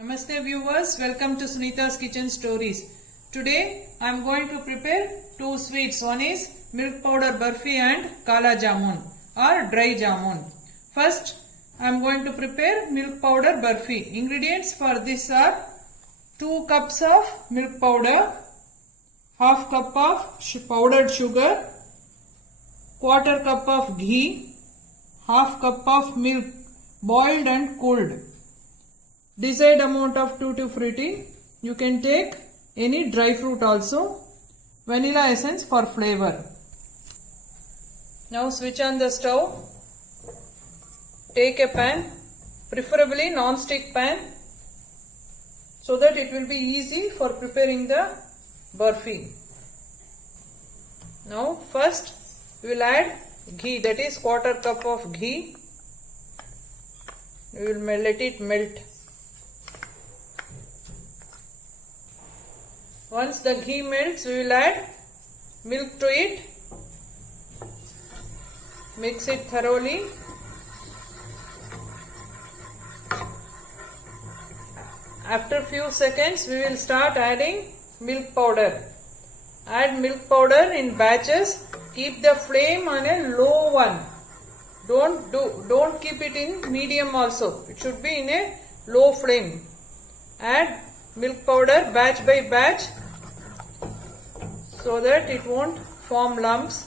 Namaste viewers, welcome to Sunita's Kitchen Stories. Today I am going to prepare two sweets. One is milk powder barfi and kala jamun or dry jamun. First I am going to prepare milk powder barfi. Ingredients for this are 2 cups of milk powder, half cup of powdered sugar, quarter cup of ghee, half cup of milk boiled and cooled. Desired amount of tutti frutti. You can take any dry fruit also. Vanilla essence for flavor. Now switch on the stove. Take a pan, preferably non-stick pan, so that it will be easy for preparing the barfi. Now first we will add ghee, that is quarter cup of ghee. We will let it melt. Once the ghee melts, we will add milk to it. Mix it thoroughly. After few seconds, we will start adding milk powder. Add milk powder in batches. Keep the flame on a low one. Don't keep it in medium also. It should be in a low flame. Add milk powder batch by batch so that it won't form lumps.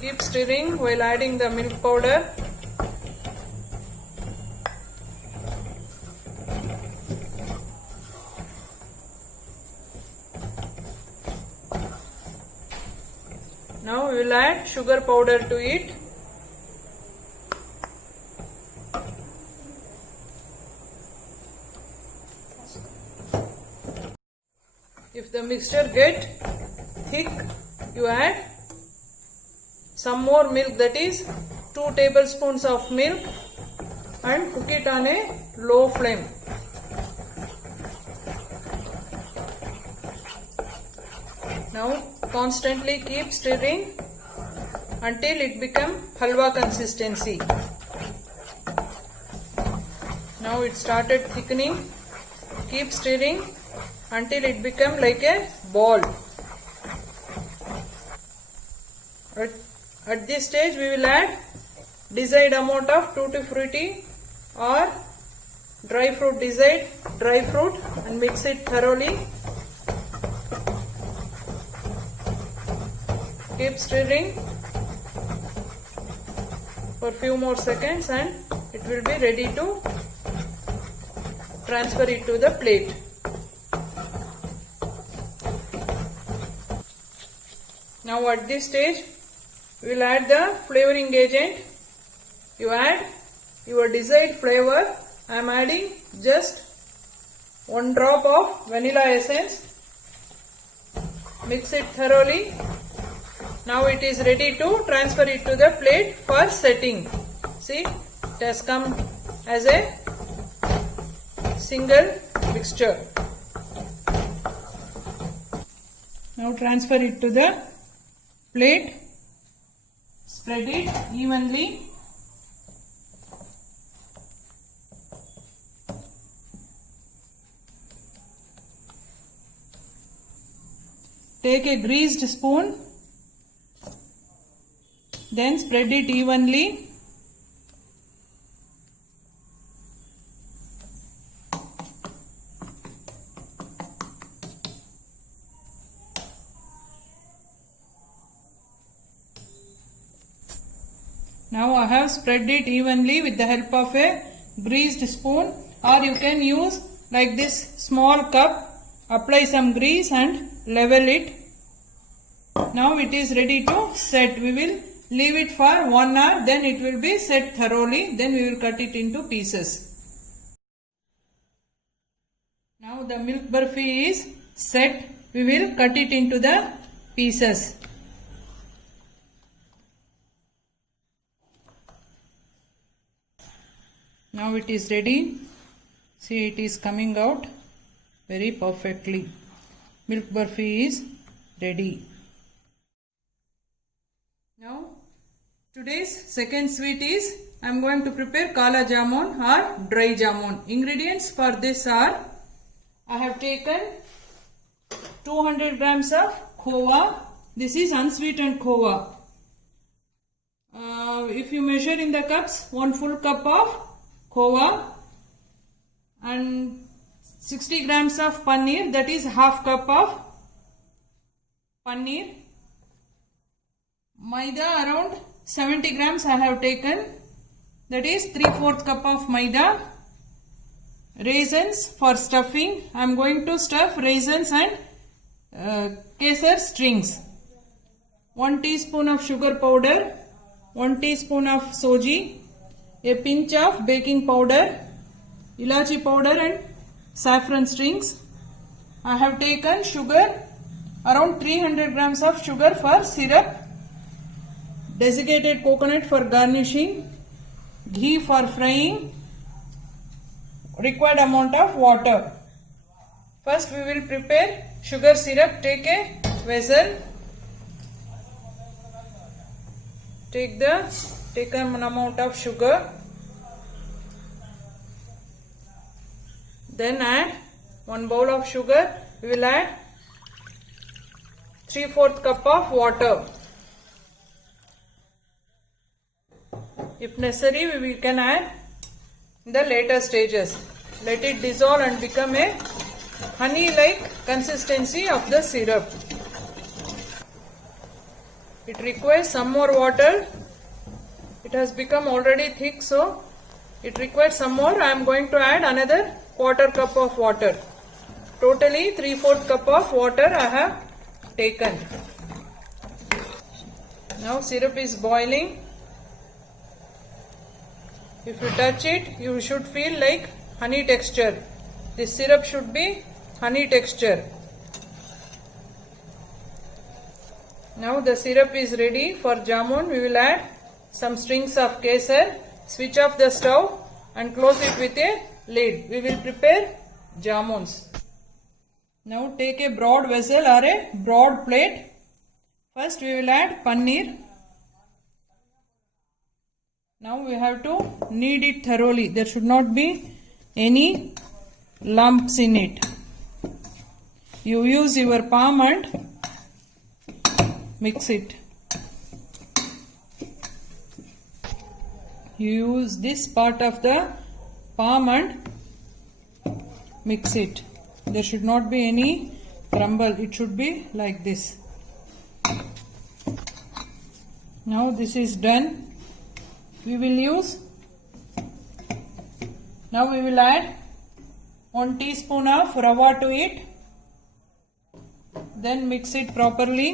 Keep stirring while adding the milk powder. Now we will add sugar powder to it. If the mixture gets thick, you add some more milk, that is 2 tablespoons of milk, and cook it on a low flame. Now constantly keep stirring until it becomes halwa consistency. Now it started thickening. Keep stirring until it becomes like a ball. At this stage we will add desired amount of tutti frutti or dry fruit, desired dry fruit, and mix it thoroughly. Keep stirring for few more seconds and it will be ready to transfer it to the plate. Now at this stage we will add the flavoring agent. You add your desired flavor. I am adding just 1 drop of vanilla essence. Mix it thoroughly. Now it is ready to transfer it to the plate for setting. See, it has come as a single mixture. Now transfer it to the plate. Spread it evenly. Take a greased spoon. Then spread it evenly. Now I have spread it evenly with the help of a greased spoon, or you can use like this small cup. Apply some grease and level it. Now it is ready to set. We will leave it for 1 hour, then it will be set thoroughly, then we will cut it into pieces. Now the milk barfi is set. We will cut it into the pieces. Now it is ready. See, it is coming out. very perfectly. Milk burfi is ready. Now today's second sweet is I am going to prepare kala jamun or dry jamun. Ingredients for this are I have taken 200 grams of khova. This is unsweetened khova. If you measure in the cups, 1 full cup of khova and 60 grams of paneer, that is half cup of paneer. Maida around 70 grams I have taken, that is 3/4 cup of maida. Raisins for stuffing, I am going to stuff raisins and kesar strings. 1 teaspoon of sugar powder, 1 teaspoon of soji, a pinch of baking powder, ilachi powder and saffron strings. I have taken sugar, around 300 grams of sugar for syrup, desiccated coconut for garnishing, ghee for frying, required amount of water. First we will prepare sugar syrup. Take a vessel, take an amount of sugar, then add 1 bowl of sugar. We will add 3/4 cup of water. If necessary, we can add in the later stages. Let it dissolve and become a honey-like consistency of the syrup. It requires some more water. It has become already thick, so it requires some more. I am going to add another 1/4 cup of water. Totally 3/4 cup of water I have taken. Now syrup is boiling. If you touch it, you should feel like honey texture. This syrup should be honey texture. Now the syrup is ready for jamun. We will add some strings of kesar. Switch off the stove and close it with a lid. We will prepare jamuns. Now take a broad vessel or a broad plate. First we will add paneer. Now we have to knead it thoroughly. There should not be any lumps in it. You use your palm and mix it. You use this part of the palm and mix it. There should not be any crumble. It should be like this. Now this is done. We will use, now we will add 1 teaspoon of rava to it. Then mix it properly.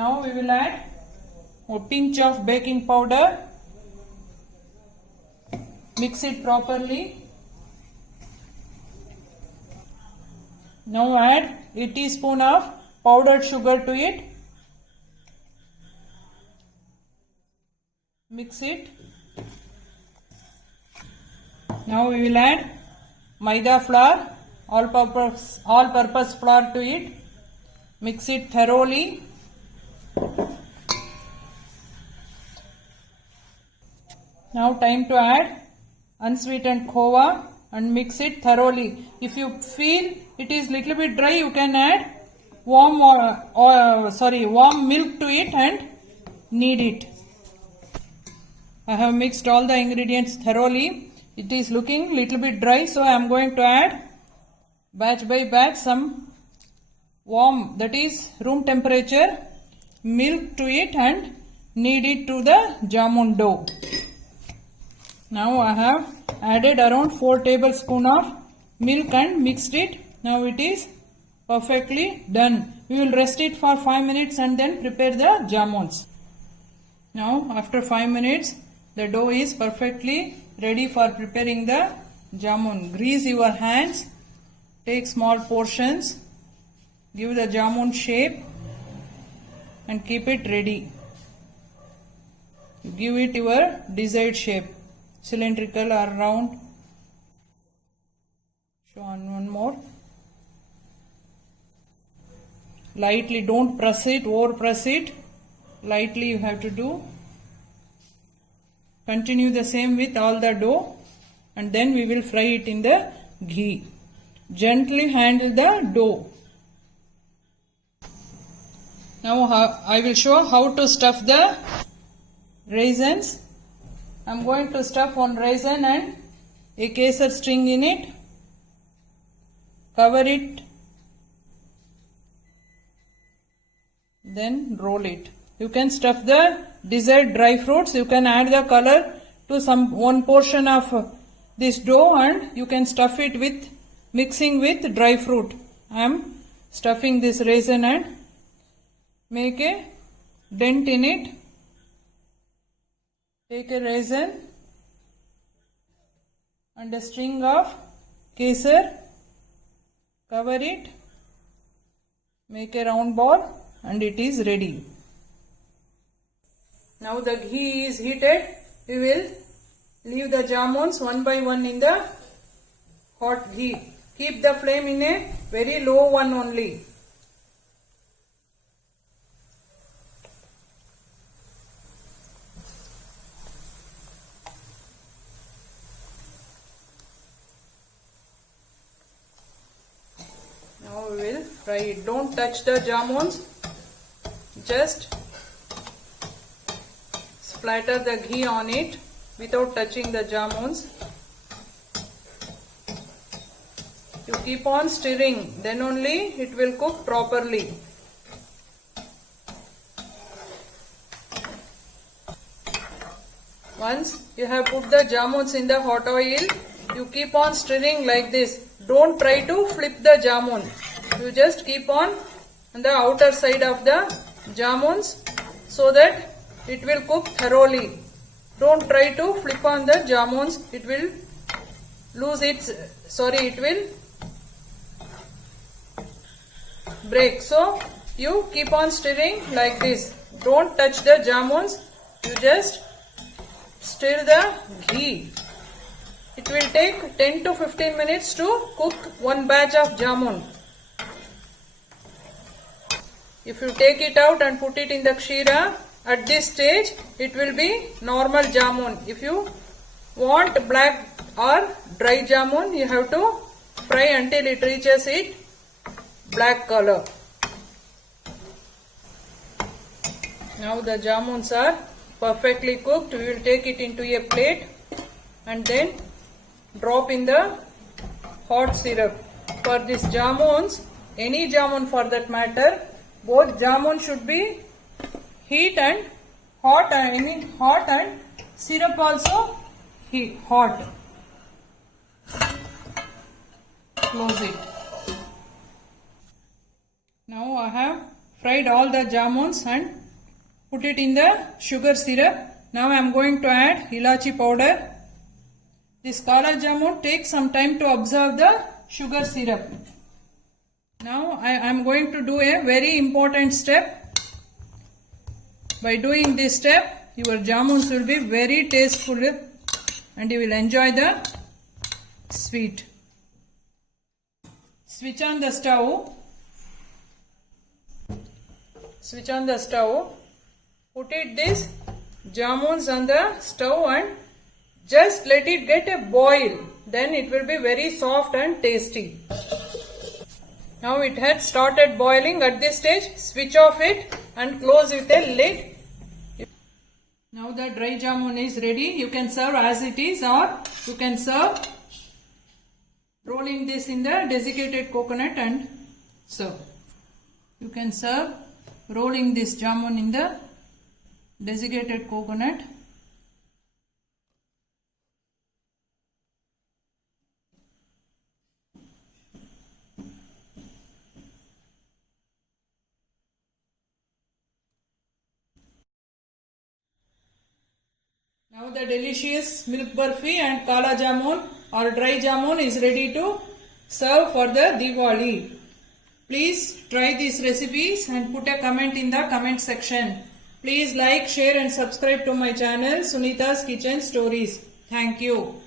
Now we will add a pinch of baking powder. Mix it properly. Now add a teaspoon of powdered sugar to it. Mix it. Now we will add maida flour, all-purpose flour to it. Mix it thoroughly. Now time to add unsweetened khova and mix it thoroughly. If you feel it is little bit dry, you can add warm milk to it and knead it. I have mixed all the ingredients thoroughly. It is looking little bit dry, so I am going to add batch by batch some warm, that is room temperature milk to it and knead it to the jamun dough. Now I have added around 4 tablespoons of milk and mixed it. Now it is perfectly done. We will rest it for 5 minutes and then prepare the jamuns. Now after 5 minutes, the dough is perfectly ready for preparing the jamun. Grease your hands, take small portions, give the jamun shape and keep it ready. Give it your desired shape, cylindrical or round. Show on one more. Lightly, don't press it, over press it. Lightly you have to do. Continue the same with all the dough, and then we will fry it in the ghee. Gently handle the dough. Now I will show how to stuff the raisins. I am going to stuff one raisin and a kesar string in it. Cover it. Then roll it. You can stuff the desired dry fruits. You can add the color to one portion of this dough, and you can stuff it with mixing with dry fruit. I am stuffing this raisin and make a dent in it. Take a raisin and a string of kesar. Cover it. Make a round ball. And it is ready. Now the ghee is heated. We will leave the jamuns one by one in the hot ghee. Keep the flame in a very low one only. Now we will fry it. Don't touch the jamuns. Just splatter the ghee on it without touching the jamuns. You keep on stirring, then only it will cook properly. Once you have put the jamuns in the hot oil, you keep on stirring like this. Don't try to flip the jamun. You just keep on the outer side of the jamuns so that it will cook thoroughly. Don't try to flip on the jamuns. It will lose its, it will break. So you keep on stirring like this. Don't touch the jamuns. You just stir the ghee. It will take 10 to 15 minutes to cook one batch of jamun. If you take it out and put it in the kshira, at this stage it will be normal jamun. If you want black or dry jamun, you have to fry until it reaches its black color. Now the jamuns are perfectly cooked. We will take it into a plate and then drop in the hot syrup. For this jamuns, any jamun for that matter, both jamun should be heat and hot, and syrup also hot. Close it. Now I have fried all the jamuns and put it in the sugar syrup. Now I am going to add ilachi powder. This kala jamun takes some time to absorb the sugar syrup. Now I am going to do a very important step. By doing this step, your jamuns will be very tasteful and you will enjoy the sweet. Switch on the stove. Put this jamuns on the stove and just let it get a boil. Then it will be very soft and tasty. Now it had started boiling. At this stage, switch off it and close with a lid. Now the dry jamun is ready. You can serve as it is, or you can serve rolling this in the desiccated coconut and serve. You can serve rolling this jamun in the desiccated coconut. Now the delicious milk barfi and kala jamun or dry jamun is ready to serve for the Diwali. Please try these recipes and put a comment in the comment section. Please like, share and subscribe to my channel Sunita's Kitchen Stories. Thank you.